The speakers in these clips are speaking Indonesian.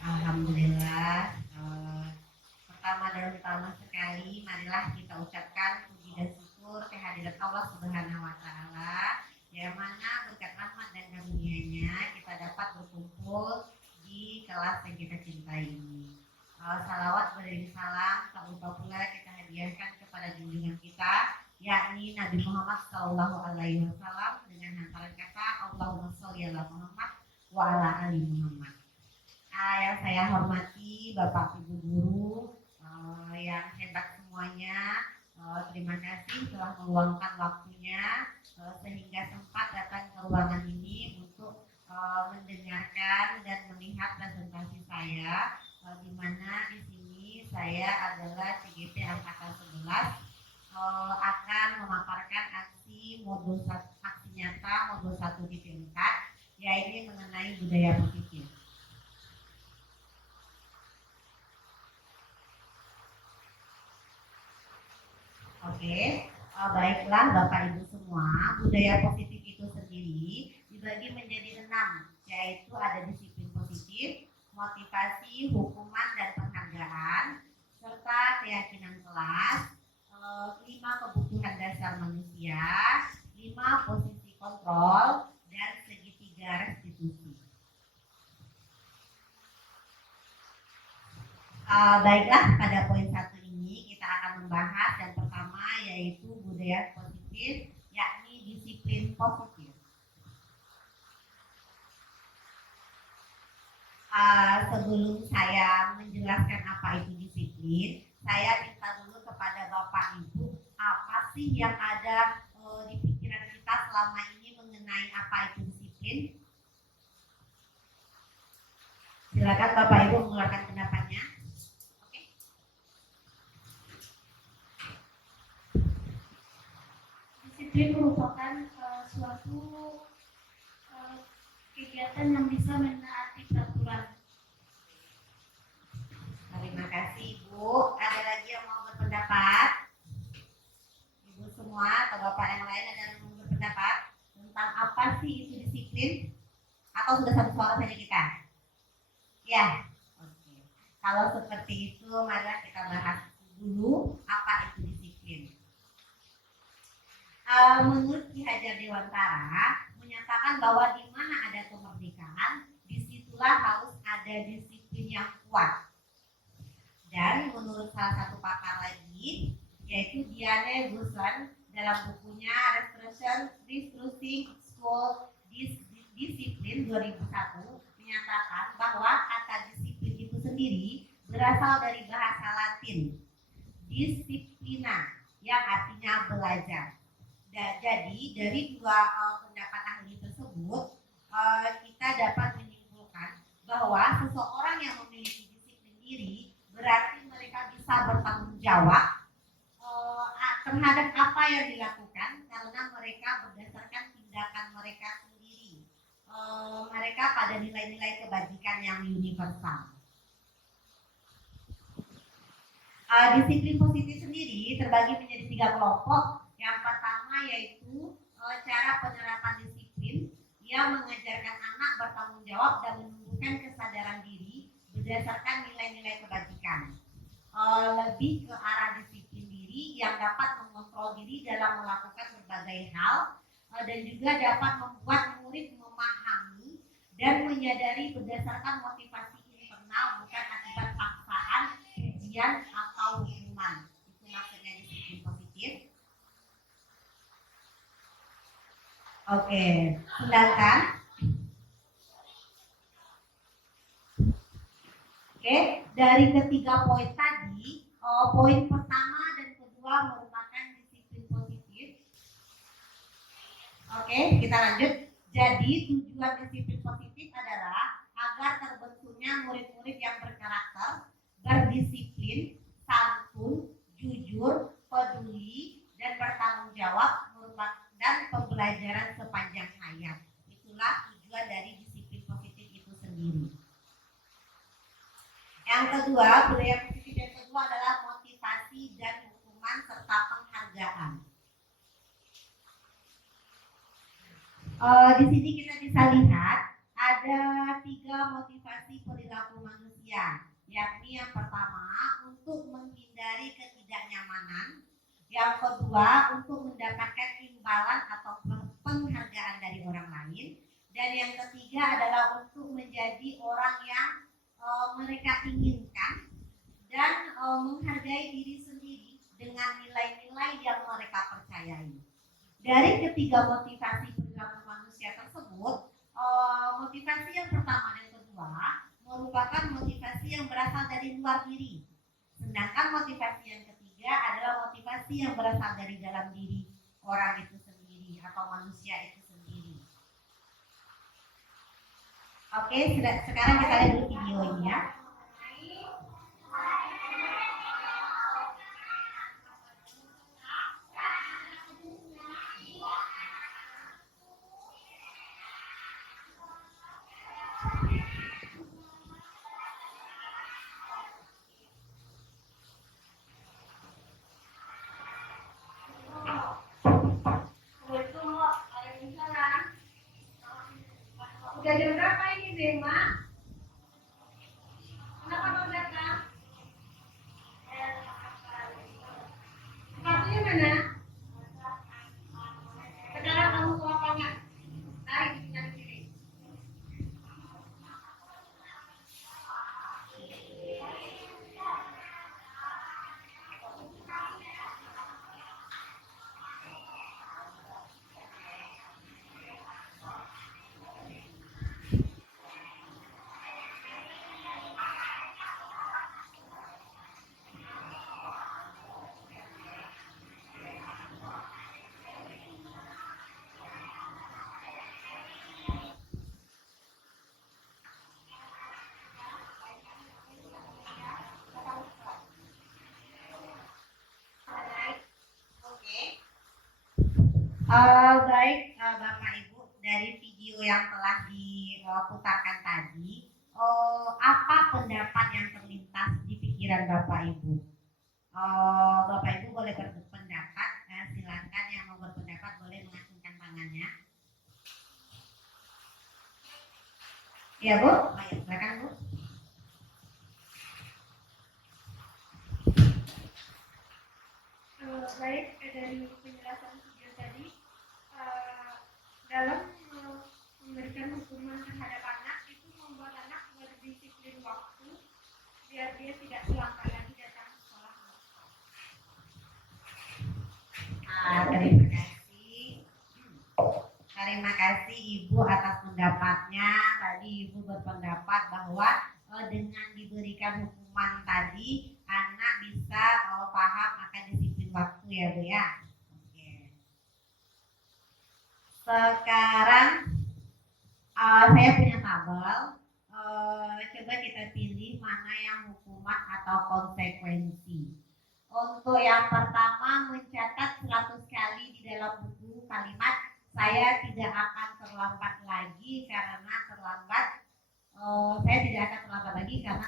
Alhamdulillah. Pertama dan utama sekali, marilah kita ucapkan puji dan syukur kehadirat Allah Subhanahu Wa Taala, yang mana berkat rahmat dan karunia-Nya kita dapat berkumpul di kelas yang kita cintai ini. Salawat beriring salam tak lupa pula kita hadiahkan kepada junjungan kita, yakni Nabi Muhammad SAW, dengan hantaran kata Allahumma sholli ala Muhammad wa ala ali Muhammad. Yang saya hormati Bapak Ibu guru yang hebat semuanya, terima kasih telah meluangkan waktunya sehingga sempat datang ke ruangan ini untuk mendengarkan dan melihat presentasi saya, di mana di sini saya adalah CGP angkatan 11 akan memaparkan aksi nyata modul 1 di P4, yaitu mengenai budaya positif. Oke, baiklah Bapak Ibu semua, budaya positif itu sendiri dibagi menjadi 6, yaitu ada disiplin positif, motivasi, hukuman dan penghargaan, serta keyakinan kelas, 5 kebutuhan dasar manusia, 5 posisi kontrol, dan segitiga restitusi. Baiklah, pada poin 1 ini kita akan membahas yang pertama, yaitu budaya positif, yakni disiplin positif. Sebelum saya menjelaskan apa itu disiplin, saya minta dulu kepada Bapak Ibu, apa sih yang ada di pikiran kita selama ini mengenai apa itu disiplin? Silakan Bapak Ibu mengeluarkan pendapatnya. Disiplin merupakan suatu kegiatan yang bisa menaati peraturan. Terima kasih Ibu. Ada lagi yang mau berpendapat? Ibu semua atau Bapak yang lain ada yang mau berpendapat tentang apa sih itu disiplin? Atau sudah satu suara saja kita? Ya, oke. Kalau seperti itu, mari kita bahas dulu apa itu disiplin. Menurut Ki Hajar Dewantara menyatakan bahwa di mana ada kemerdekaan, disitulah harus ada disiplin yang kuat. Dan menurut salah satu pakar lagi, yaitu Diane Guzman, dalam bukunya Restructuring School Discipline 2001, menyatakan bahwa kata disiplin itu sendiri berasal dari bahasa Latin disciplina, yang artinya belajar. Jadi dari dua pendapat ahli tersebut, kita dapat menyimpulkan bahwa seseorang yang memiliki disiplin diri berarti mereka bisa bertanggung jawab terhadap apa yang dilakukan, karena mereka berdasarkan tindakan mereka sendiri. Mereka pada nilai-nilai kebajikan yang universal. Disiplin positif sendiri terbagi menjadi 3 kelompok. Yang pertama yaitu cara penerapan disiplin yang mengajarkan anak bertanggung jawab dan menumbuhkan kesadaran diri berdasarkan nilai-nilai kebajikan. Lebih ke arah disiplin diri yang dapat mengontrol diri dalam melakukan berbagai hal, dan juga dapat membuat murid memahami dan menyadari berdasarkan motivasi internal, bukan akibat paksaan, ujian atau hukuman. Itu maksudnya disiplin positif. Oke, sedangkan dari ketiga poin tadi, poin pertama dan kedua merupakan disiplin positif. Kita lanjut. Jadi tujuan disiplin positif adalah agar terbentuknya murid-murid yang berkarakter, berdisiplin, santun, jujur, peduli, dan bertanggung jawab, dan pembelajaran sepanjang hayat. Itulah tujuan dari disiplin positif itu sendiri. Yang kedua, budaya positif yang kedua adalah motivasi dan hukuman serta penghargaan. Di sini kita bisa lihat ada 3 motivasi perilaku manusia, yakni yang pertama untuk menghindari ketidaknyamanan, yang kedua untuk mendapatkan imbalan atau penghargaan dari orang lain, dan yang ketiga adalah untuk menjadi orang yang mereka inginkan dan menghargai diri sendiri dengan nilai-nilai yang mereka percayai. Dari ketiga motivasi perilaku manusia tersebut, motivasi yang pertama dan kedua merupakan motivasi yang berasal dari luar diri. Sedangkan motivasi yang ketiga adalah motivasi yang berasal dari dalam diri orang itu sendiri atau manusia itu sendiri. Oke, sekarang kita lihat dulu videonya. Udah jam berapa ini, Bema? Kenapa kamu datang? Sepatunya mana? Sekarang kamu ke lapangan. Tarik di sini. Baik Bapak Ibu, dari video yang telah diputarkan tadi, apa pendapat yang terlintas di pikiran Bapak Ibu? Bapak Ibu boleh berpendapat, silakan yang mau berpendapat boleh mengacungkan tangannya. Ya Bu, baik, silakan Bu. Baik, dari penjelasan video tadi, dalam memberikan hukuman terhadap anak itu membuat anak berdisiplin waktu biar dia tidak terlambat lagi datang ke sekolah. Terima kasih Ibu atas pendapatnya. Tadi Ibu berpendapat bahwa dengan diberikan hukuman tadi anak bisa paham akan disiplin waktu ya Bu ya. Oke. Sekarang saya punya tabel. Coba kita pilih mana yang hukuman atau konsekuensi. Untuk yang pertama, mencatat 100 kali di dalam buku kalimat saya tidak akan terlambat lagi karena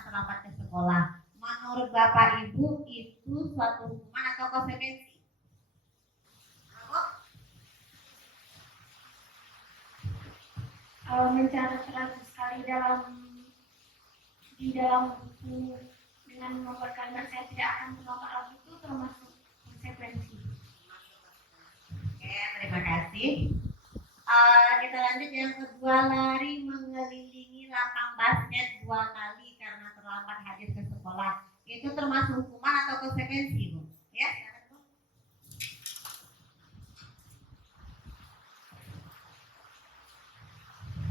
terlambat ke sekolah. Menurut Bapak Ibu itu suatu hukuman atau konsekuensi? Mencatat 100 kali di dalam buku dengan nomor kalimat saya tidak akan terlambat lagi itu termasuk konsekuensi. Oke, terima kasih. Kita lanjut yang kedua, lari mengelilingi lapang basket 2 kali karena terlambat hadir ke sekolah. Itu termasuk hukuman atau konsekuensi, Bu? Ya, silakan, Bu.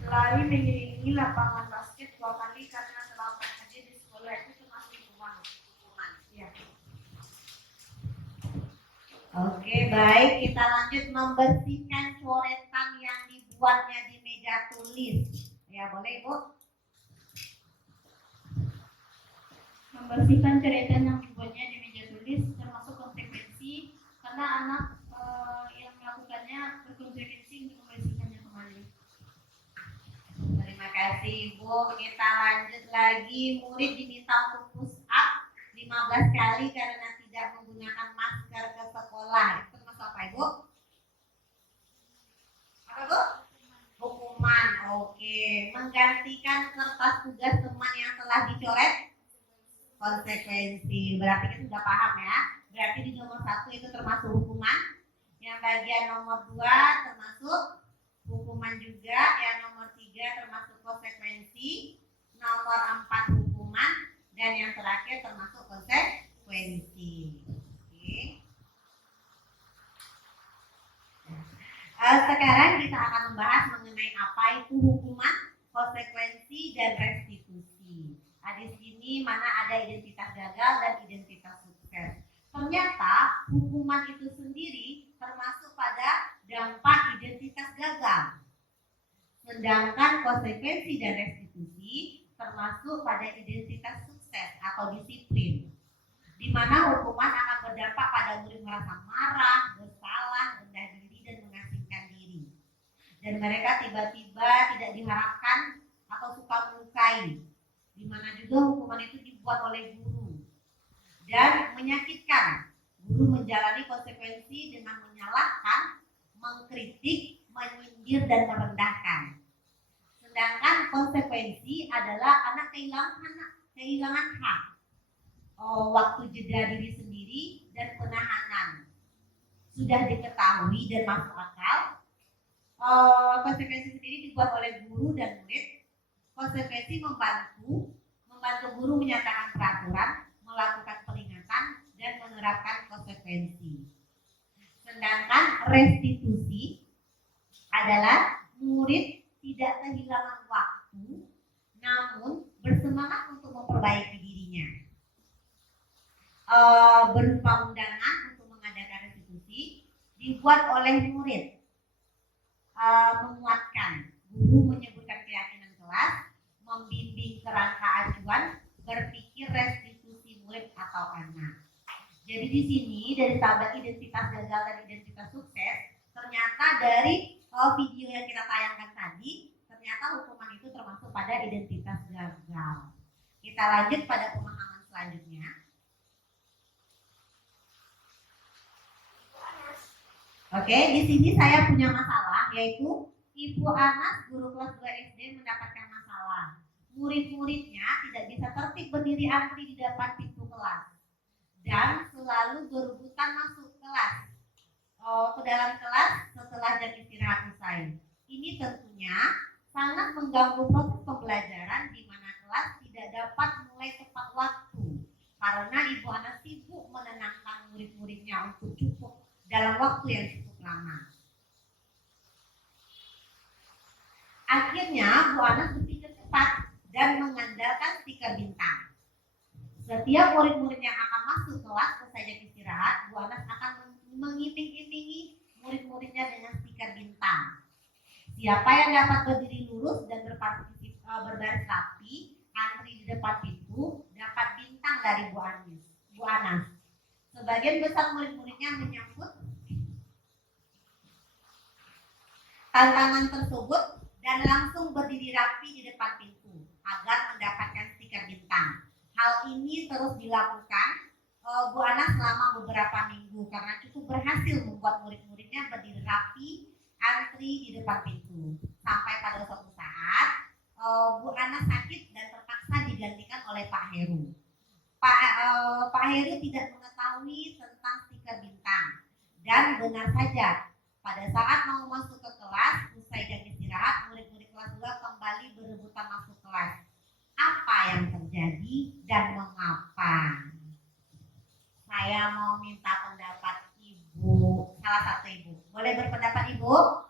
Lari mengelilingi lapangan basket 2 kali karena terlambat hadir di sekolah itu termasuk hukuman. Ya. Oke, baik, kita lanjut membersihkan coretan yang dibuatnya di meja tulis. Ya, boleh Bu? Membersihkan coretan yang dibuatnya di meja tulis termasuk konsekuensi karena anak yang melakukannya berkonsekuensi untuk membersihkannya kembali. Terima kasih Ibu. Kita lanjut lagi, murid diminta untuk push up 15 kali karena tidak menggunakan masker ke sekolah. Itu termasuk apa Ibu? Apa Bu? Hukuman. Oke. menggantikan kertas tugas teman yang telah dicoret konsekuensi. Berarti kita sudah paham ya. Berarti di nomor 1 itu termasuk hukuman. Yang bagian nomor 2 termasuk hukuman juga. Yang nomor 3 termasuk konsekuensi. Nomor 4 hukuman. Dan yang terakhir termasuk konsekuensi. Oke. Sekarang kita akan membahas mengenai apa itu hukuman, konsekuensi, dan restitusi. Nah, di sini mana ada identitas gagal dan identitas sukses. Ternyata hukuman itu sendiri termasuk pada dampak identitas gagal. Sedangkan konsekuensi dan restitusi termasuk pada identitas sukses atau disiplin. Di mana hukuman akan berdampak pada murid merasa marah, bersalah, rendah diri, dan mengasingkan diri. Dan mereka tiba-tiba tidak diharapkan atau suka melukai. Di mana juga hukuman itu dibuat oleh guru dan menyakitkan. Guru menjalani konsekuensi dengan menyalahkan, mengkritik, menyindir, dan merendahkan. Sedangkan konsekuensi adalah anak kehilangan hak, waktu jeda diri sendiri, dan penahanan. Sudah diketahui dan masuk akal. Konsekuensi sendiri dibuat oleh guru dan murid. Konsekuensi membantu guru menyatakan peraturan, melakukan peringatan, dan menerapkan konsekuensi. Sedangkan restitusi adalah murid tidak kehilangan waktu, namun bersemangat untuk memperbaiki dirinya. Berupa undangan untuk mengadakan restitusi dibuat oleh murid, menguatkan. Guru menyebutkan keyakinan kelas, membimbing kerangka acuan, berpikir restitusi murid atau anak. Jadi di sini dari tabel identitas gagal dan identitas sukses, ternyata dari video yang kita tayangkan tadi, ternyata hukuman itu termasuk pada identitas gagal. Kita lanjut pada pemahaman selanjutnya. Oke, di sini saya punya masalah, yaitu Ibu Anas, guru kelas 2 SD, mendapatkan masalah. Murid-muridnya tidak bisa tertib berdiri antri di depan pintu kelas dan selalu berebutan masuk kelas, ke dalam kelas setelah jam istirahat usai. Ini tentunya sangat mengganggu proses pembelajaran di mana kelas tidak dapat mulai tepat waktu karena Ibu Anas sibuk menenangkan murid-muridnya untuk cukup dalam waktu yang cukup lama. Akhirnya Bu Anas berpikir cepat dan mengandalkan stiker bintang. Setiap murid-murid yang akan masuk kelas usai jam istirahat, Bu Anas akan mengiming-imingi murid-muridnya dengan stiker bintang. Siapa yang dapat berdiri lurus dan berbaris rapi, antri di depan pintu, dapat bintang dari Bu Anas. Sebagian besar murid-muridnya menyambut tantangan tersebut dan langsung berdiri rapi di depan pintu agar mendapatkan stiker bintang. Hal ini terus dilakukan Bu Anas selama beberapa minggu karena cukup berhasil membuat murid-muridnya berdiri rapi antri di depan pintu. Sampai pada suatu saat Bu Anas sakit dan terpaksa digantikan oleh Pak Heru. Pak Heru tidak mengetahui tentang stiker bintang dan benar saja pada saat mau masuk ke kelas usai jam istirahat, murid-murid kelas 2 kembali berebutan masuk kelas. Apa yang terjadi dan mengapa? Saya mau minta pendapat Ibu, salah satu Ibu. Boleh berpendapat Ibu?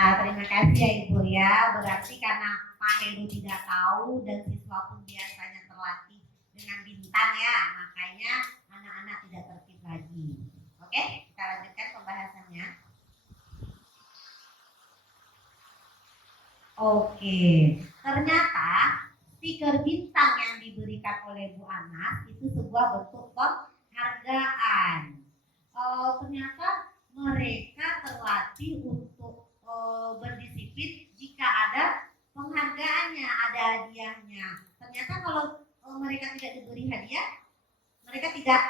Terima kasih ya Ibu ya. Berarti karena Pak Heru tidak tahu dan siswa pun biasanya terlatih dengan bintang ya, makanya anak-anak tidak tertib lagi. Oke, kita lanjutkan pembahasannya. Oke, ternyata stiker bintang yang diberikan oleh Bu Anas itu sebuah bentuk penghargaan. Ternyata mereka terlatih untuk berdisiplin jika ada penghargaannya, ada hadiahnya. Ternyata kalau mereka tidak diberi hadiah, mereka tidak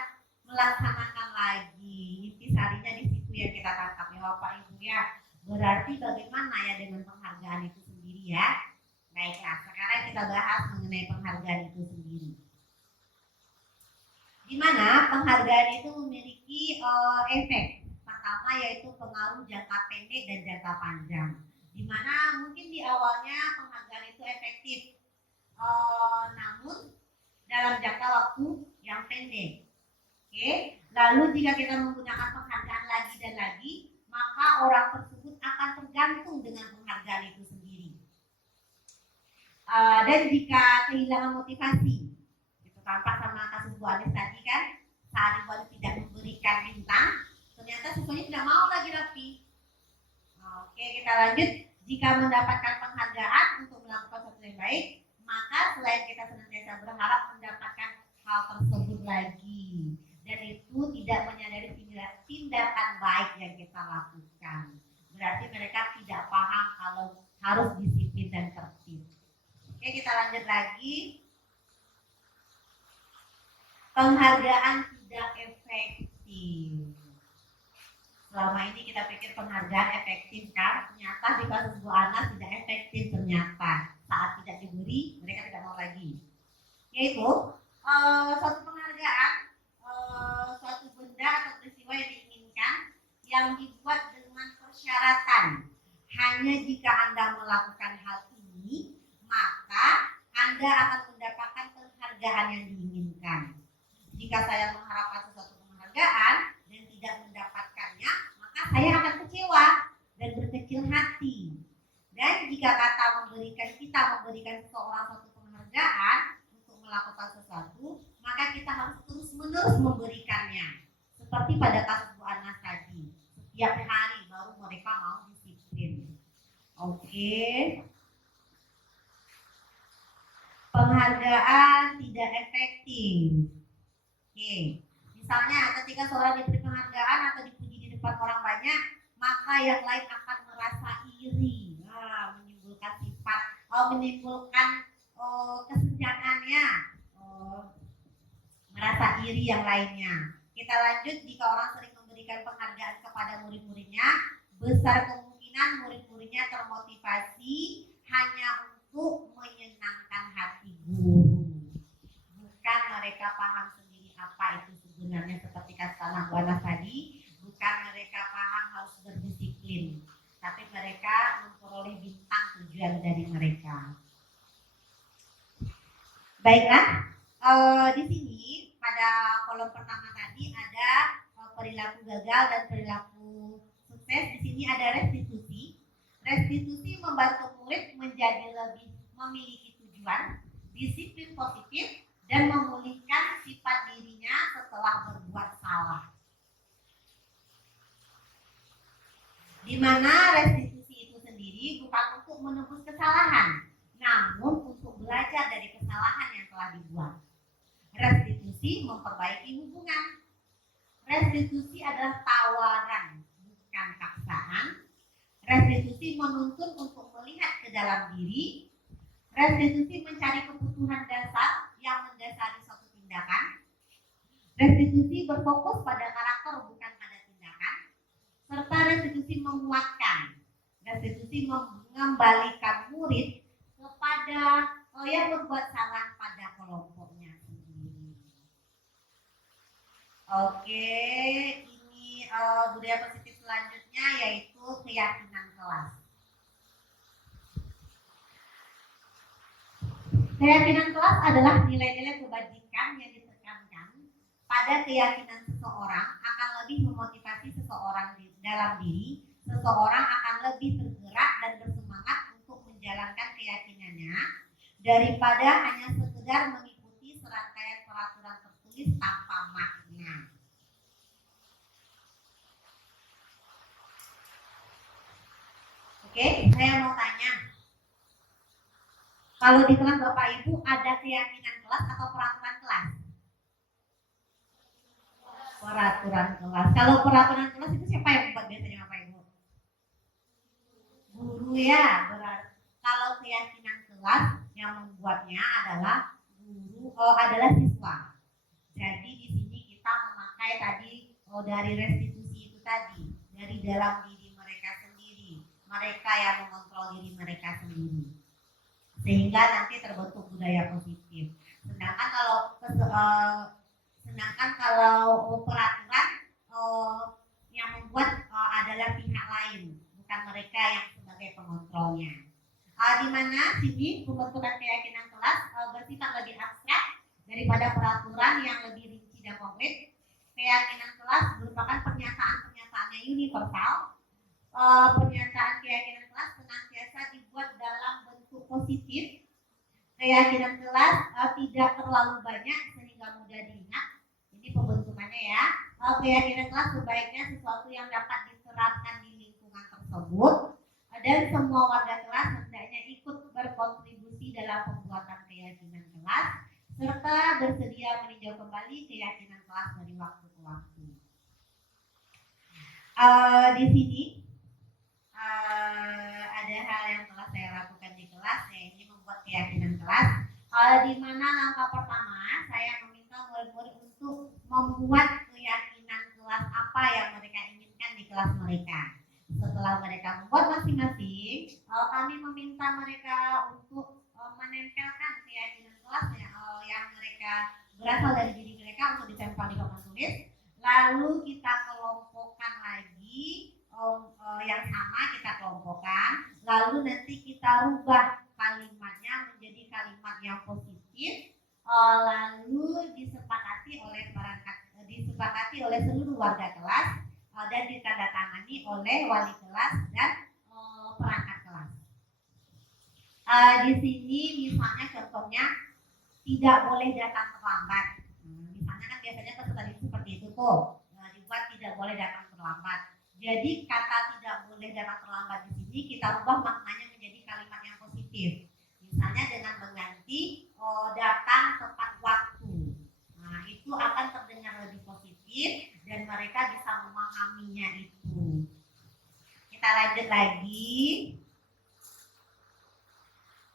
melaksanakan lagi. Intisarinya di situ yang kita tangkap ya Bapak Ibu ya. Berarti bagaimana ya dengan penghargaan itu sendiri ya? Baiklah, sekarang kita bahas mengenai penghargaan itu sendiri. Di mana penghargaan itu memiliki efek. Pertama yaitu pengaruh jangka pendek dan jangka panjang. Di mana mungkin di awalnya penghargaan itu efektif, namun dalam jangka waktu yang pendek. Oke. Lalu jika kita menggunakan penghargaan lagi dan lagi, maka orang tersebut akan tergantung dengan penghargaan itu sendiri. Dan jika kehilangan motivasi, itu tampak sama kasus Bu Anis tadi kan, saat Ibu Anis tidak memberikan bintang, ternyata siswanya tidak mau lagi rapi. Oke, kita lanjut. Jika mendapatkan penghargaan untuk melakukan sesuatu yang baik, maka selain kita senantiasa berharap mendapatkan hal tersebut lagi, dan itu tidak menyadari tindakan baik yang kita lakukan. Berarti mereka tidak paham kalau harus disiplin dan tertib. Oke, kita lanjut lagi. Penghargaan tidak efektif. Selama ini kita pikir penghargaan efektif kan? Ternyata di kasus Bu Anas tidak efektif ternyata. Saat tidak diberi, mereka tidak mau lagi. Yaitu suatu penghargaan, suatu benda atau peristiwa yang diinginkan yang dibuat dengan persyaratan. Hanya jika Anda melakukan hal ini, maka Anda akan mendapatkan penghargaan yang diinginkan. Jika saya mengharapkan sesuatu penghargaan dan tidak mendapatkannya, maka saya akan kecewa dan berkecil hati. Dan jika kita memberikan seseorang suatu penghargaan untuk melakukan sesuatu, maka kita harus terus-menerus memberikannya. Seperti pada kasus Bu Anas tadi, setiap hari baru mereka mau disiplin. Oke. Penghargaan tidak efektif. Oke. Misalnya ketika seorang diberi penghargaan atau dipuji di depan orang banyak, maka yang lain akan merasa iri, menimbulkan kesenjangannya, merasa iri yang lainnya. Kita lanjut, jika orang sering memberikan penghargaan kepada murid-muridnya, besar kemungkinan murid-muridnya termotivasi hanya untuk menyenangkan hati guru. Bukan mereka paham sendiri apa itu sebenarnya, seperti kata Bu Anas tadi, bukan mereka paham harus berdisiplin, tapi mereka memperoleh bintang tujuan dari mereka. Baiklah, di sini pada kolom pertama tadi ada perilaku gagal dan perilaku sukses. Di sini ada restitusi. Restitusi membantu murid menjadi lebih memiliki tujuan, disiplin positif, dan memulihkan sifat dirinya setelah berbuat salah. Di mana restitusi itu sendiri bukan untuk menebus kesalahan, namun untuk belajar dari kesalahan yang telah dibuat. Restitusi memperbaiki hubungan. Restitusi adalah tawaran, bukan paksaan. Restitusi menuntun untuk melihat ke dalam diri. Restitusi mencari kebutuhan dasar yang mendasari suatu tindakan. Restitusi berfokus pada karakter bukan pada tindakan. Serta restitusi menguatkan. Restitusi mengembalikan murid kepada yang berbuat salah pada kelompoknya sendiri. Oke, ini budaya positif selanjutnya yaitu keyakinan kelas. Keyakinan kelas adalah nilai-nilai kebajikan yang ditekankan pada keyakinan seseorang akan lebih memotivasi seseorang dalam diri. Seseorang akan lebih tergerak dan bersemangat untuk menjalankan keyakinannya daripada hanya sekedar mengikuti serangkaian tertulis tanpa makna. Oke, saya mau tanya. Kalau di kelas Bapak Ibu ada keyakinan kelas atau peraturan kelas? Peraturan kelas. Kalau peraturan kelas itu siapa yang membuat biasanya Bapak Ibu? Guru ya, berarti. Kalau keyakinan kelas yang membuatnya adalah guru, adalah siswa. Jadi di sini kita memakai tadi dari restitusi itu tadi, dari dalam diri mereka sendiri, mereka yang mengontrol diri mereka sendiri, sehingga nanti terbentuk budaya positif. Sedangkan kalau peraturan yang membuat adalah pihak lain, bukan mereka yang sebagai pengontrolnya. Di mana sini pembentukan keyakinan kelas bersifat lebih abstrak daripada peraturan yang lebih rinci dan konkret. Keyakinan kelas merupakan pernyataan-pernyataan yang universal. Pernyataan keyakinan kelas senantiasa dibuat dalam bentuk positif. Keyakinan kelas tidak terlalu banyak sehingga mudah diingat. Ini pembentukannya ya. Keyakinan kelas sebaiknya sesuatu yang dapat diterapkan di lingkungan tersebut, dan semua warga kelas hendaknya ikut berkontribusi dalam pembuatan keyakinan kelas serta bersedia meninjau kembali keyakinan kelas dari waktu ke waktu. Di sini ada hal yang telah saya lakukan di kelas, yaitu membuat keyakinan kelas. Di mana langkah pertama saya meminta murid-murid untuk membuat keyakinan kelas apa yang mereka inginkan di kelas mereka. Setelah mereka membuat masing-masing, kami meminta mereka untuk menempelkan keyakinan kelas yang mereka berasal dari diri mereka untuk ditempel di papan tulis. Lalu kita kelompokkan lagi yang sama, kita kelompokkan. Lalu nanti kita rubah kalimatnya menjadi kalimat yang positif. Lalu disepakati oleh seluruh warga kelas dan ditandatangani oleh wali kelas dan perangkat kelas. Di sini misalnya contohnya tidak boleh datang terlambat. Misalnya kan biasanya peserta didik seperti itu tuh, dibuat tidak boleh datang terlambat. Jadi kata tidak boleh datang terlambat di sini kita rubah maknanya menjadi kalimat yang positif. Misalnya dengan mengganti datang tepat waktu. Nah, itu akan terdengar lebih positif dan mereka bisa memahaminya itu. Kita lanjut lagi.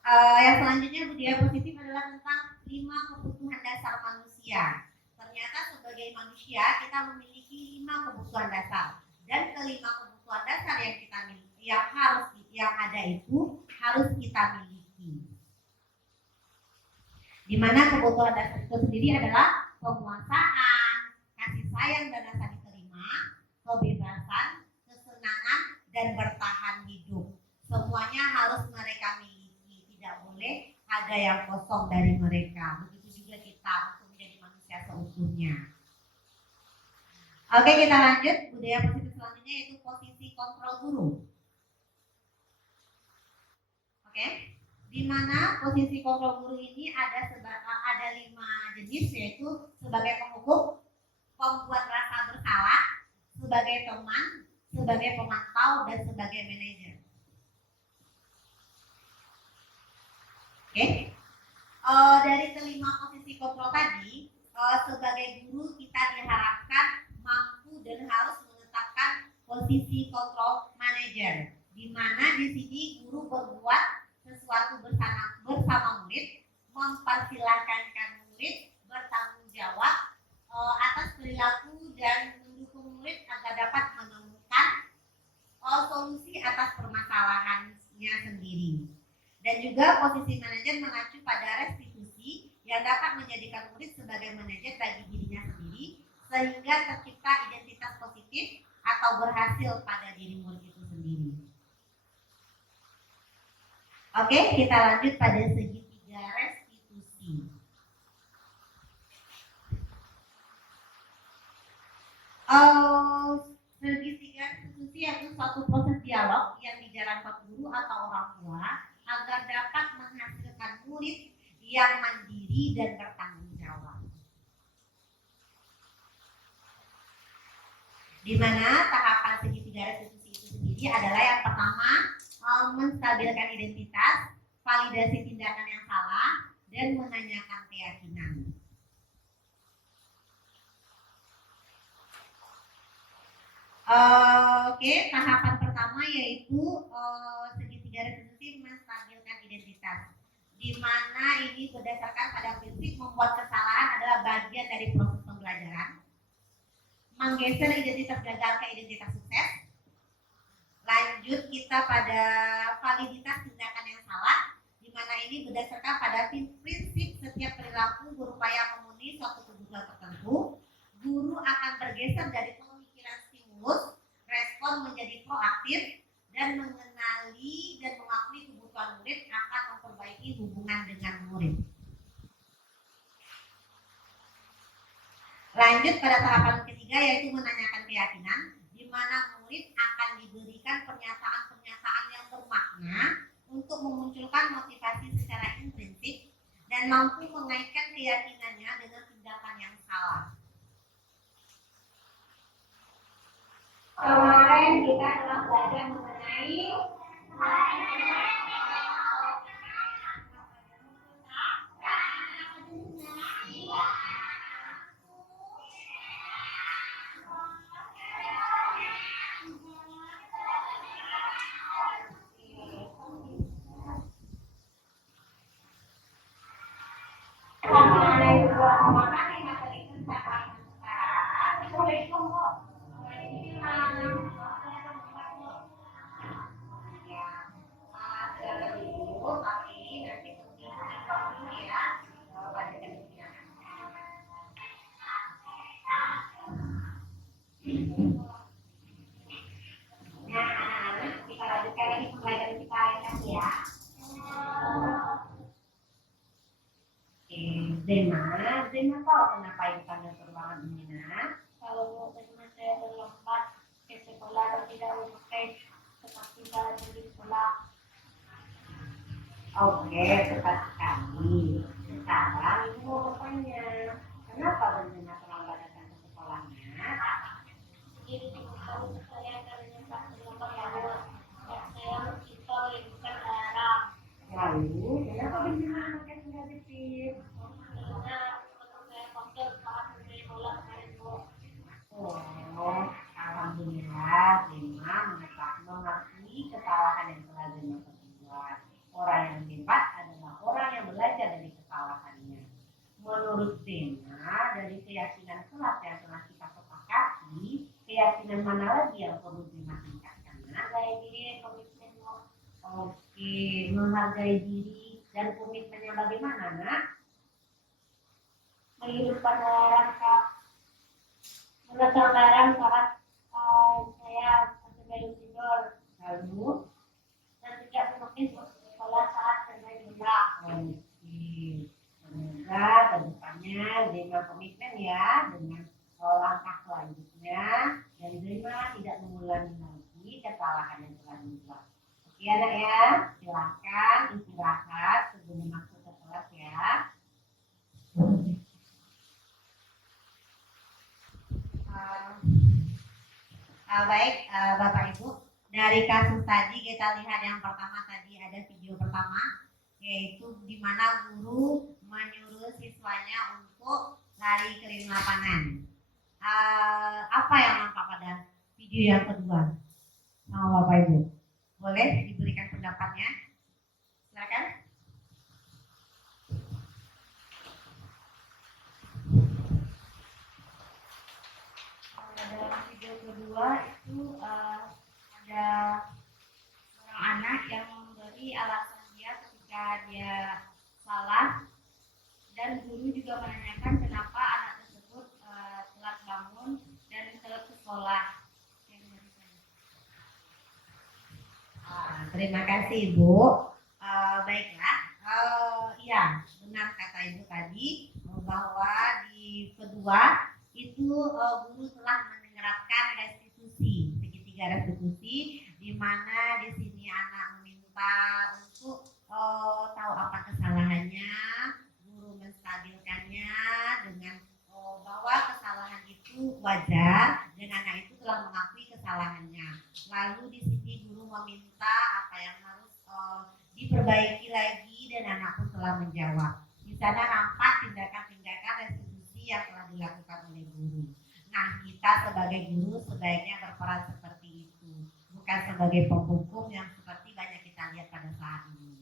Yang selanjutnya budaya positif adalah tentang 5 kebutuhan dasar manusia. Ternyata sebagai manusia kita memiliki 5 kebutuhan dasar, dan kelima kebutuhan dasar yang kita miliki, yang ada itu harus kita miliki. Di mana kebutuhan dasar itu sendiri adalah penguasaan, kasih sayang dan rasa diterima, kebebasan, kesenangan, dan bertahan hidup. Semuanya harus mereka miliki, tidak boleh ada yang kosong dari mereka. Begitu juga kita untuk menjadi manusia seutuhnya. Oke, kita lanjut. Budaya positif selanjutnya yaitu posisi kontrol guru. Oke, di mana posisi kontrol guru ini ada 5 jenis, yaitu sebagai penghukum, pembuat rasa bersalah, sebagai teman, sebagai pemantau, dan sebagai manajer. Oke, dari kelima posisi kontrol tadi, sebagai guru kita diharapkan mampu dan harus menetapkan posisi kontrol manajer, di mana di sini guru berbuat sesuatu bersama murid, mempersilahkan murid bertanggung jawab atas perilaku dan mendukung murid agar dapat menemukan solusi atas permasalahannya sendiri. Dan juga posisi manajer mengacu pada restitusi yang dapat menjadikan murid sebagai manajer bagi dirinya sendiri, sehingga tercipta identitas positif atau berhasil pada diri murid itu sendiri. Oke, kita lanjut pada segitiga restitusi. Segitiga restitusi yaitu suatu proses dialog yang dijalankan guru atau orang tua agar dapat menghasilkan murid yang mandiri dan bertanggung jawab. Di mana tahapan segitiga restitusi itu sendiri adalah yang pertama menstabilkan identitas, validasi tindakan yang salah, dan menanyakan keyakinan. Oke, tahapan pertama yaitu segitiga restitusi menstabilkan identitas, di mana ini berdasarkan pada prinsip membuat kesalahan adalah bagian dari proses pembelajaran, menggeser identitas gagal ke identitas sukses. Lanjut kita pada validitas tindakan yang salah, di mana ini berdasarkan pada prinsip setiap perilaku berupaya memenuhi suatu kebutuhan tertentu. Guru akan bergeser dari pemikiran stimulus, respon menjadi proaktif, dan mengenali dan mengakui kebutuhan murid akan memperbaiki hubungan dengan murid. Lanjut pada tahapan ketiga yaitu menanyakan keyakinan, di mana murid akan diberikan pernyataan-pernyataan yang bermakna untuk memunculkan motivasi secara intrinsik dan mampu mengaitkan keyakinannya dengan tindakan yang salah. Kemarin kita telah belajar mengenai Zena tahu kenapa ikutan dan perubahan ini, Nak? Kalau saya terlambat ke sekolah dan tidak memakai seperti saya pergi sekolah. Oke, tepat sekali. Sekarang ibu mau bertanya, kenapa Zena terlambat datang ke sekolahnya? Jadi kalau saya karena terlambat banget, saya kita bukan larang. Lalu, kenapa Zena pakai negatif? Alhamdulillah, Zena mengakui kesalahan yang telah Zena perbuat. Orang yang hebat adalah orang yang belajar dari kesalahannya. Menurut Zena, dari keyakinan kelas yang telah kita sepakati, keyakinan mana lagi yang perlu ditingkatkan? Menghargai diri, komitmen. Oke, menghargai diri dan komitmennya bagaimana, Nak? Kehidupan larang Kak, mengesal larang saat saya sebelum tidur, Lalu, dan tidak mungkin sekolah saat saya pulang. oke, semoga kedepannya Zena komitmen ya dengan langkah selanjutnya dan Zena tidak mengulangi lagi kesalahan yang telah dibuat. Oke anak ya, silakan istirahat sebelum masuk ke kelas ya. Baik Bapak Ibu, dari kasus tadi kita lihat yang pertama tadi ada video pertama, yaitu di mana guru menyuruh siswanya untuk lari keliling lapangan. Apa yang nampak pada video yang kedua sama Bapak Ibu? Boleh diberikan pendapatnya? Silakan. Dalam video kedua itu ada seorang anak yang memberi alasan dia ketika dia salah, dan guru juga menanyakan kenapa anak tersebut telat bangun dan telat ke sekolah. Terima kasih Ibu. Baiklah, iya benar kata Ibu tadi bahwa di kedua itu guru telah menerapkan restitusi, segitiga restitusi, di mana di sini anak meminta untuk tahu apa kesalahannya, guru menstabilkannya dengan bahwa kesalahan itu wajar dan anak itu telah dan anak pun telah menjawab. Di sana nampak tindakan-tindakan restitusi yang telah dilakukan oleh guru. Nah, kita sebagai guru sebaiknya berperan seperti itu, bukan sebagai penghukum yang seperti banyak kita lihat pada saat ini.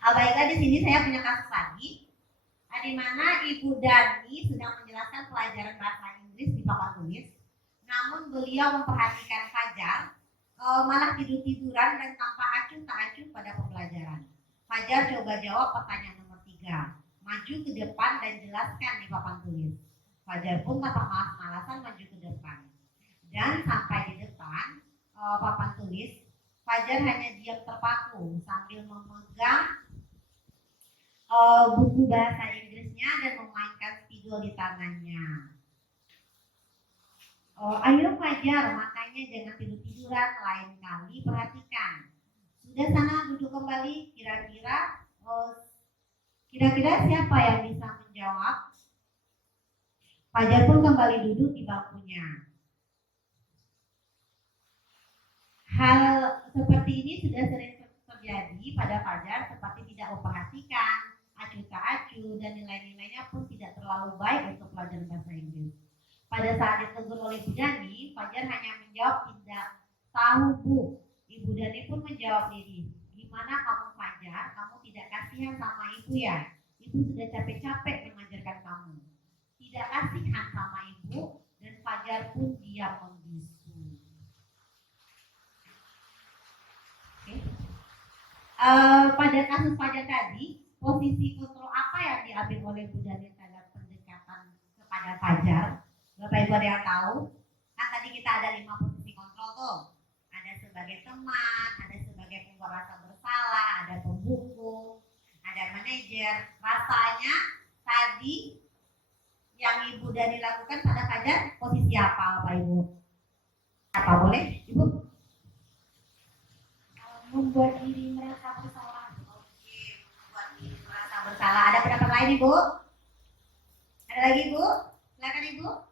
Baiklah, di sini saya punya kasus lagi, di mana Ibu Dani sedang menjelaskan pelajaran bahasa Inggris di papan tulis, namun beliau memperhatikan Fajar malah tidur-tiduran dan tanpa acuh tak acuh pada pembelajaran. Fajar coba jawab pertanyaan nomor 3, maju ke depan dan jelaskan di papan tulis. Fajar pun tanpa malas-malasan maju ke depan, dan sampai di depan papan tulis, Fajar hanya diam terpaku sambil memegang buku bahasa Inggrisnya dan memainkan spidol di tangannya. Ayo Fajar, makanya jangan tidur-tiduran, lain kali perhatikan. Sudah sana duduk kembali. Kira-kira siapa yang bisa menjawab? Fajar pun kembali duduk di bangkunya. Hal seperti ini sudah sering terjadi pada Fajar, seperti tidak memperhatikan, acuh tak acuh, dan nilai-nilainya pun tidak terlalu baik untuk pelajaran bahasa Inggris. Pada saat ditegur oleh Ibu Dani, Fajar hanya menjawab tidak tahu Bu. Ibu Dani pun menjawab diri, gimana kamu Fajar, kamu tidak kasihan sama ibu ya? Ibu sudah capek-capek mengajarkan kamu. Tidak kasihan sama ibu, dan Fajar pun diam membisu. Pada kasus Fajar tadi, posisi kontrol apa yang diambil oleh Bu Dani terhadap pendekatan kepada Fajar? Bapak Ibu ada yang tahu? Kan tadi kita ada 5 posisi kontrol tuh. Ada sebagai teman, ada sebagai pembuat rasa bersalah, ada pembuku, ada manajer. Rasanya tadi yang Ibu Dani lakukan pada Fajar posisi apa Bapak Ibu? Apa boleh Ibu? Membuat diri merasa bersalah. Oke, membuat diri merasa bersalah. Ada pendapat lain Ibu? Ada lagi Ibu? Silakan Ibu.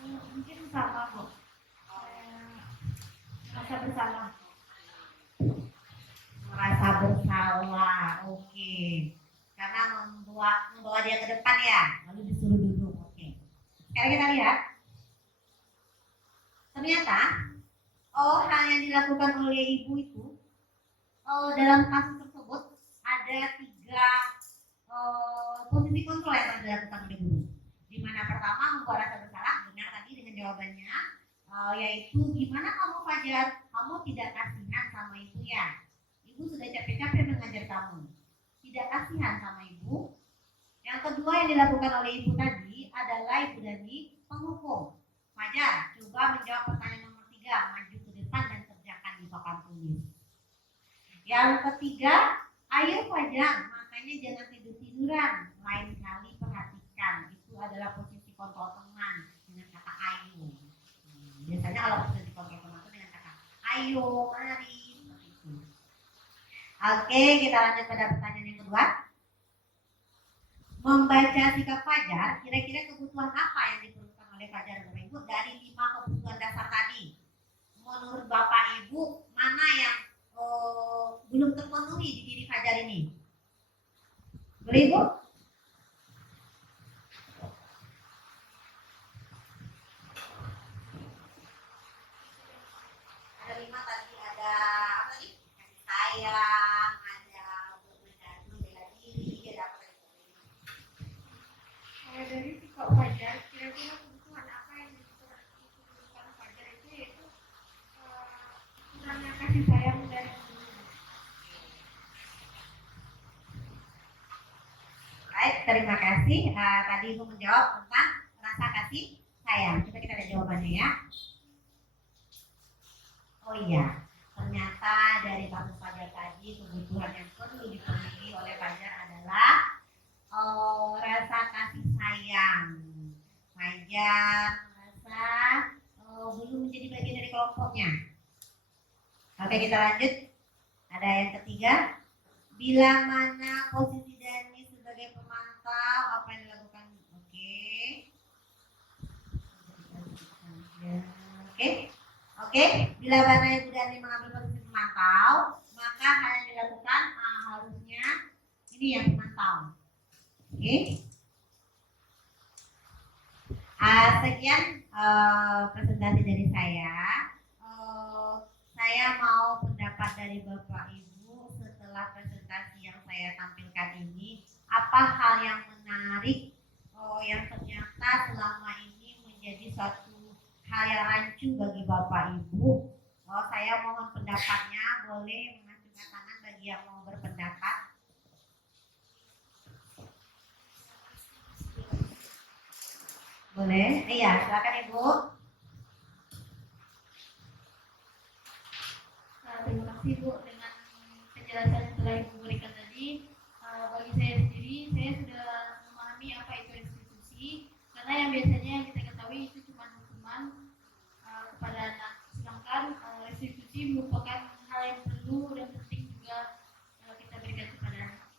Mungkin sama Bu. Merasa bersalah. Merasa bersalah, oke. Karena membawa dia ke depan ya, lalu disuruh duduk, oke. Sekarang kita lihat. Ternyata hal yang dilakukan oleh ibu itu dalam kasus tersebut ada 3 posisi kontrol yang telah dilakukan oleh guru. Di mana pertama membuat rasa bersalah, benar tadi dengan jawabannya, yaitu gimana kamu Fajar, kamu tidak kasihan sama ibu ya? Ibu sudah capek-capek mengajar kamu, tidak kasihan sama ibu. Yang kedua yang dilakukan oleh ibu tadi adalah Ibu Dani penghukum. Fajar, coba menjawab pertanyaan nomor 3, maju ke depan dan kerjakan di papan tulis. Yang ketiga, ayo Fajar, makanya jangan tidur-tiduran, lain kali perhatikan. Itu adalah posisi kontrol teman dengan kata ayo. Biasanya kalau posisi kontrol teman itu dengan kata ayo, mari, seperti itu. Oke, kita lanjut pada pertanyaan yang kedua. Membaca sikap Fajar, kira-kira kebutuhan apa yang diperlukan oleh Fajar Bapak Ibu dari 5 kebutuhan dasar tadi? Menurut Bapak Ibu, mana yang belum terpenuhi di diri Fajar ini? Boleh Ibu? Ada 5 tadi, ada apa tadi? Kasih sayang, ada bermedadu, bela diri, ada apa tadi? Dari sikap Fajar, kira-kira kebutuhan apa yang dibutuhkan Fajar itu yaitu kurangnya kasih sayang dari guru. Baik, terima kasih. Tadi Ibu menjawab tentang rasa kasih sayang. Kita lihat jawabannya ya. Oh iya, ternyata dari kasus Fajar tadi kebutuhan yang perlu dipenuhi oleh Fajar adalah rasa kasih sayang. Fajar merasa belum menjadi bagian dari kelompoknya. Oke, kita lanjut. Ada yang ketiga. Bila mana posisi Dani sebagai pemantau, apa yang dilakukan? Oke. Bila mana Ibu Dani mengambil posisi pemantau, Oke. Sekian presentasi dari saya. Saya mau pendapat dari Bapak Ibu setelah presentasi yang saya tampilkan ini. Apa hal yang menarik yang ternyata selama ini menjadi suatu hal yang rancu bagi Bapak Ibu? Saya mohon pendapatnya, boleh mengacungkan tangan bagi yang mau berpendapat. Boleh? Iya, silakan Ibu. Terima kasih Bu dengan penjelasan yang telah Ibu berikan tadi. Bagi saya sendiri, saya sudah memahami apa itu restitusi, karena yang biasanya yang kita ketahui itu cuma hukuman kepada anak. Sedangkan restitusi merupakan hal yang perlu dan penting juga kita berikan kepada anak.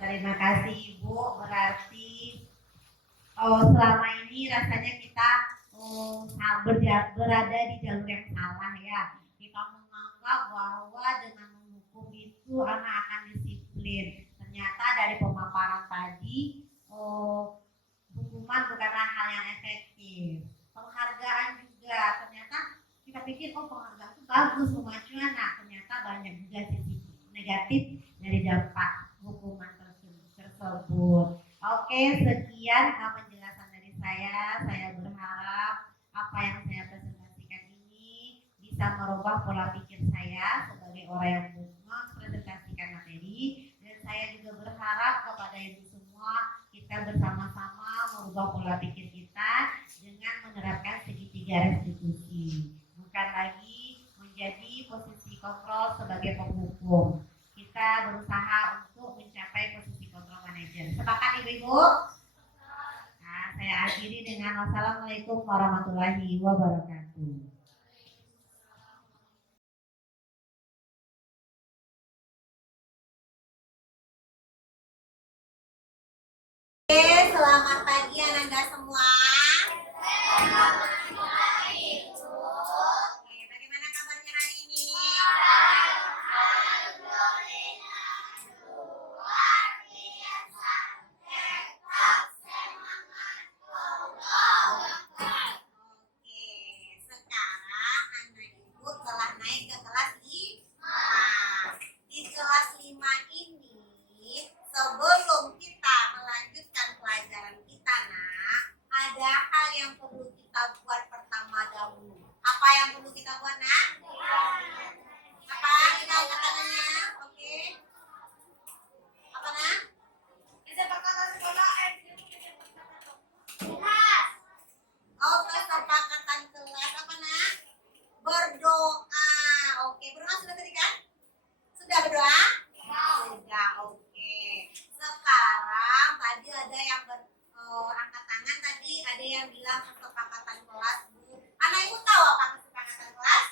Terima kasih Ibu. Berarti selama ini rasanya kita berada di jalur yang salah ya. Kita menganggap bahwa dengan menghukum itu anak akan disiplin. Ternyata dari pemaparan tadi hukuman bukanlah hal yang efektif. Penghargaan juga, ternyata kita pikir penghargaan itu bagus, kemajuan. Nah, ternyata banyak juga sisi negatif dari dampak hukuman tersebut. Oke, sekian penjelasan dari saya. Saya berharap apa yang saya presentasikan ini bisa merubah pola pikir saya sebagai orang yang mempresentasikan materi, dan saya juga berharap kepada ibu semua kita bersama-sama merubah pola pikir kita dengan menerapkan segitiga restitusi, bukan lagi menjadi posisi kontrol sebagai penghukum. Kita berusaha untuk mencapai posisi kontrol manajer. Sepakat ibu-ibu? Nah, saya akhiri dengan wassalamualaikum warahmatullahi wabarakatuh. Oke, selamat pagi Ananda semua. Oke, bagaimana kabarnya hari ini? Sekarang anak ibu telah naik ke kelas 5. Di kelas 5 ini, sebelum kita melanjutkan pelajaran kita, nak, ada hal yang perlu kita buat pertama dahulu. Apa yang perlu kita buat, nak? Apa? Kita angkat tangannya. Oke. Apa, nak? Kesepakatan sekolah. Kesepakatan kelas apa, nak? Berdoa. Oke, berdoa sudah tadi kan? Sudah berdoa? Sudah, oke. Sekarang tadi ada yang angkat tangan, tadi ada yang bilang kesepakatan kelas, Bu. Anak ibu tahu apa kesepakatan kelas?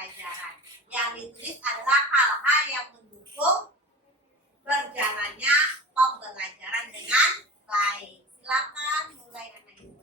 pembelajaran. Yang ditulis adalah hal-hal yang mendukung berjalannya pembelajaran dengan baik. Silakan mulai anak ibu.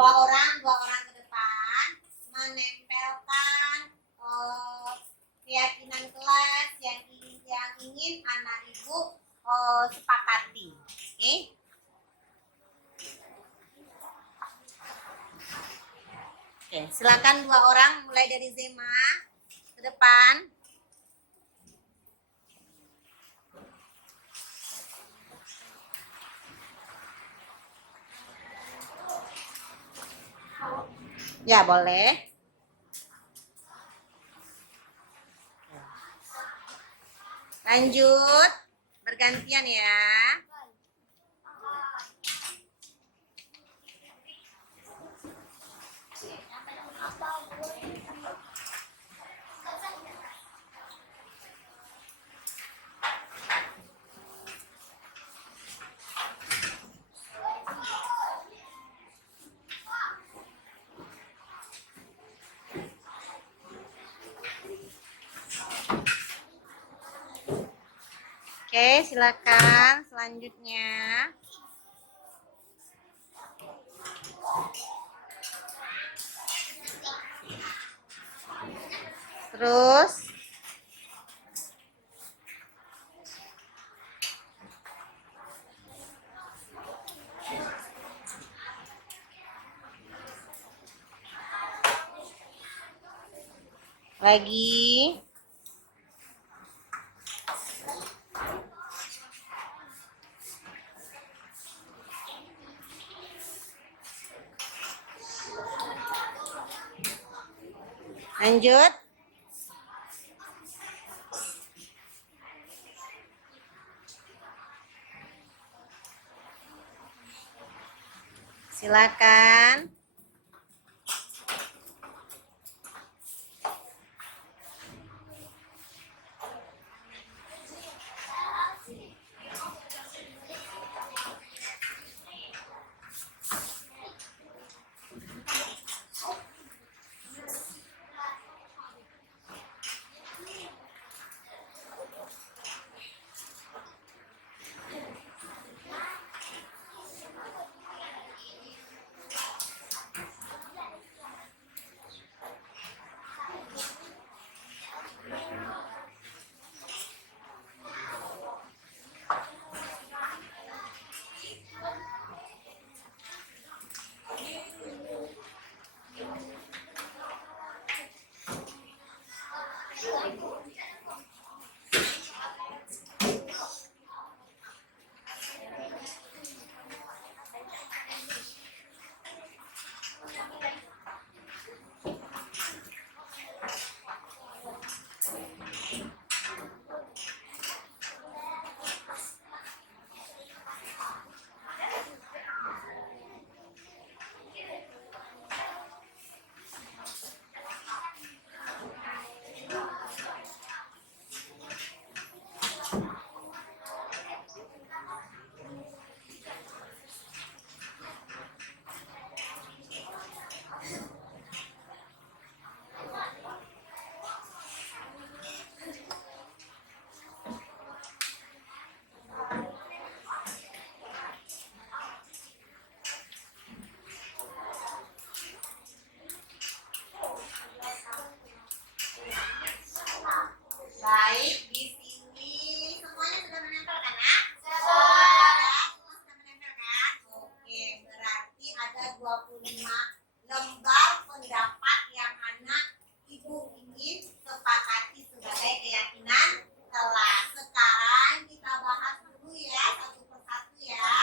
dua orang ke depan menempelkan keyakinan kelas yang ingin anak ibu sepakati. Oke? Oke, silakan dua orang mulai dari Zema ke depan. Ya, boleh. Lanjut, bergantian ya. Oke, silakan selanjutnya. Terus lagi. Lanjut. Silakan. Baik, di sini semuanya sudah menempel kan, Nak? Sudah menempel kan? Oke, berarti ada 25 lembar pendapat yang anak ibu ingin sepakati sebagai keyakinan kelas. Sekarang kita bahas dulu ya, satu persatu ya.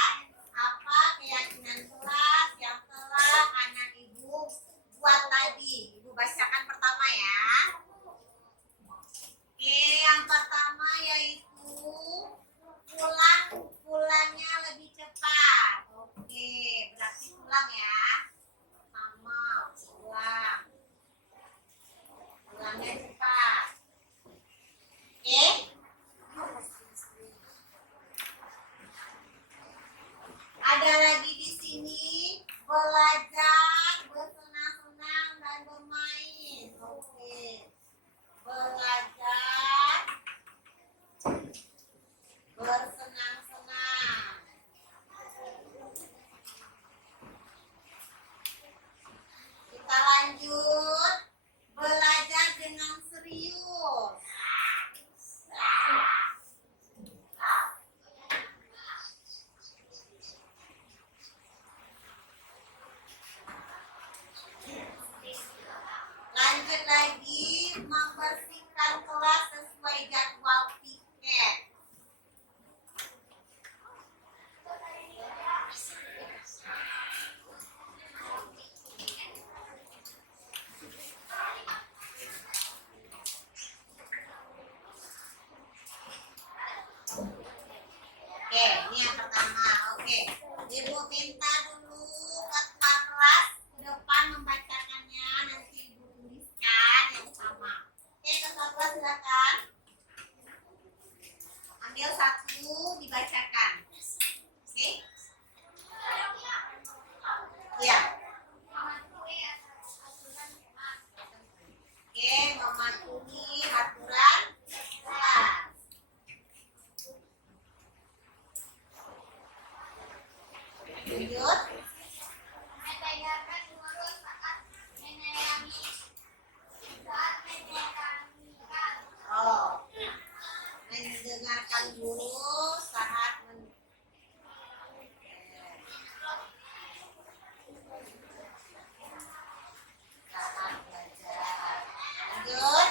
Apa keyakinan kelas yang telah anak ibu buat tadi? Ibu bacakan pertama ya. Oke, yang pertama yaitu pulangnya lebih cepat. Oke, berarti pulang ya. Sama, pulangnya cepat. Oke. Ada lagi di sini belajar, bersenang-senang dan bermain. Oke. Belajar, bersenang-senang. sesuai jadwal piket. Oke, ini yang pertama. Oke, Ibu minta dulu ke kelas depan membacakannya. Nanti Ibu tuliskan yang sama. Oke, ke kelas silakan. Ambil satu, dibacakan. Oke? Ya. Oke, mematuhi aturan kelas. Lanjut. Oh, mendengarkan dulu saat saat belajar. Lanjut.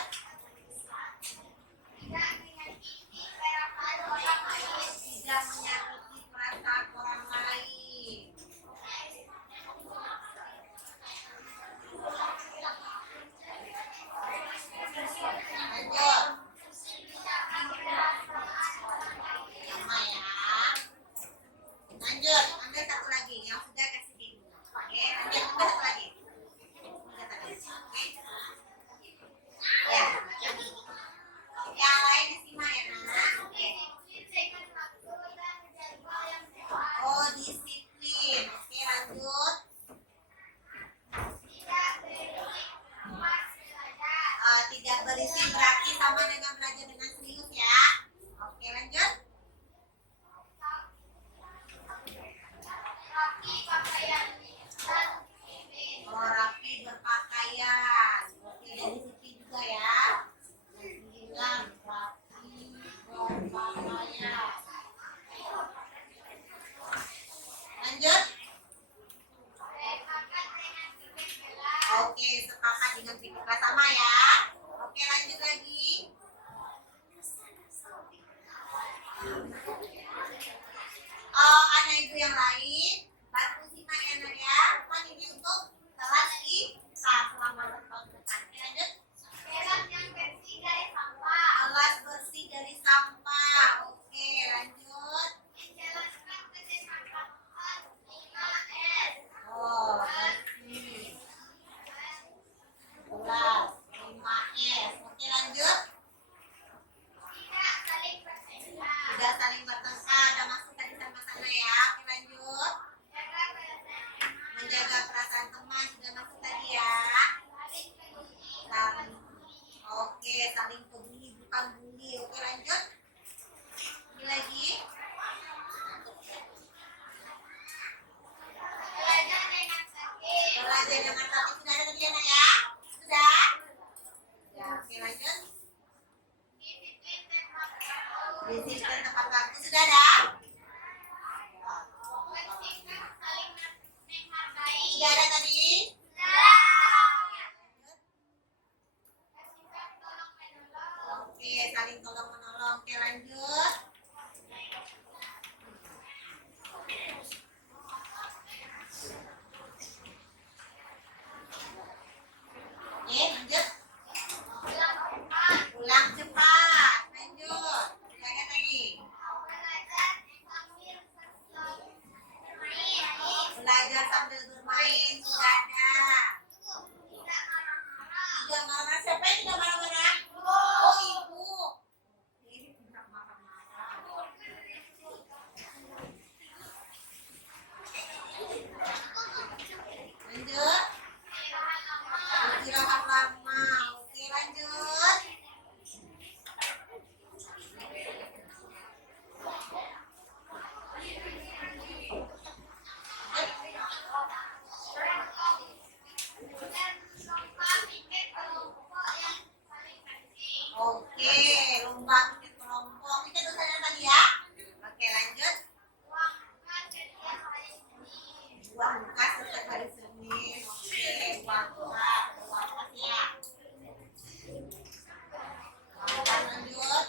Tidak menyakiti perasaan orang lain. Lanjut. Sama ya. Lanjut. Ambil satu lagi. Yang sudah kasih di dulu. Oke. Lanjut. Ambil satu lagi. Ambil satu lagi. Oke. Ya. Yang lain disimak ya nak. Oke. Oh, disiplin. Oke, lanjut. Tidak berisi berarti sama dengan belajar dengan serius ya. Oke, lanjut. Oh, rapi berpakaian. Oke, dari sisi juga ya. Yang bilang rapi berpakaian. Lanjut. Oke, sepakat dengan pikirkan sama ya. Oke, lanjut lagi. Oh, anak ibu yang lain, bantu simak ya nak ya. Kan ini untuk kelas kita selama tahun depan. Oke, lanjut. Kelas bersih dari sampah. Oke, lanjut. Oh, bersih. Kelas 5S. Oke, lanjut. Tidak saling bertengkar. Ada masuk tadi sama sana ya. Oke, lanjut. Menjaga perasaan teman sudah masuk tadi ya. Saling. Oke, saling peduli bukan bully. Oke, lanjut. Ini lagi. Belajar dengan tertib sudah ada tadi ya nak ya. Sudah. Ya, oke, lanjut. Disiplin tepat waktu sudah ada. Sudah ada tadi. Oke, saling tolong menolong. Oke, lanjut. Oke, lanjut. Pulang cepat. Lanjut. Sudah ada tadi. Belajar sambil bermain sudah ada. Tidak marah-marah. Siapa yang tidak marah-marah? Oh, ibu. Ini tidak marah-marah. Lanjut. Istirahat lama. Oke, lanjut. Oke, lomba bikin kelompok. Itu dosennya tadi ya. Oke, lanjut. Buang muka setiap hari Senin. Oke, buang muka. Buang muka ya. Lanjut.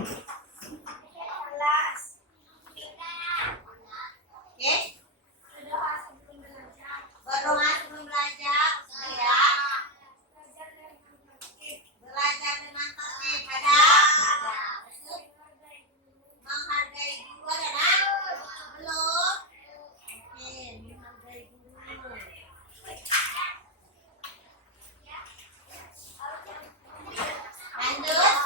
Oke? Berdoa sebelum belajar, ya. Belajar dengan tertib, ada. Menghargai guru, ada nak? Belum? Oke, menghargai guru. Lanjut.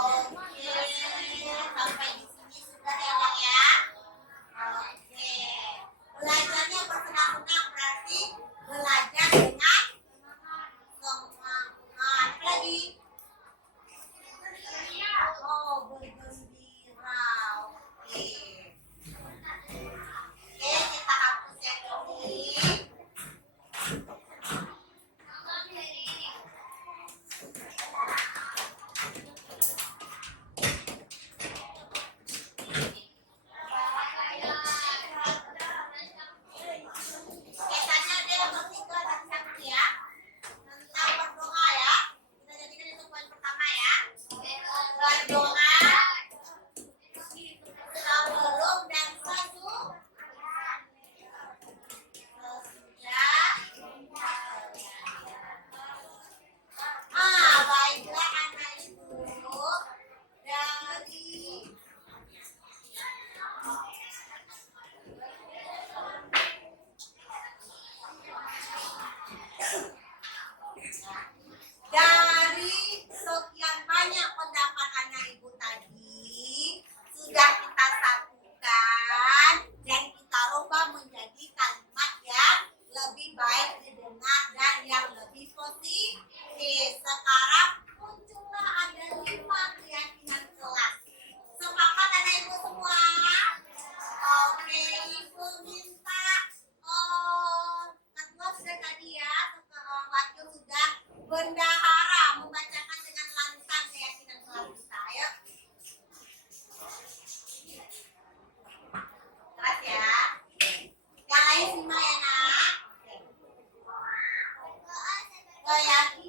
Oke, sampai di sini sudah ya, Bang ya. Oke. Belajarnya bersenang-senang berarti belajar dengan semangat. Apa lagi? Oh, bergembira. Oke. Oke, kita hapus yang ini. Biasanya dia bertiga dan satu ya. Tentang berdoa ya. Kita jadikan itu poin pertama ya. Berdoa sebelum dan sesudah. Baiklah anak ibu dari sekian banyak pendapat anak ibu tadi sudah kita satukan dan kita rubah menjadi kalimat yang lebih baik didengar dan yang lebih positif. Sekarang muncullah ada 5 keyakinan kelas. Sepakat anak ibu semua? Oke, ibu minta ketua sudah tadi ya, wakil sudah, bendahara membacakan dengan lantang keyakinan kelas kita. Ayo. Kelas ya. Yang lain simak ya nak. Keyakinan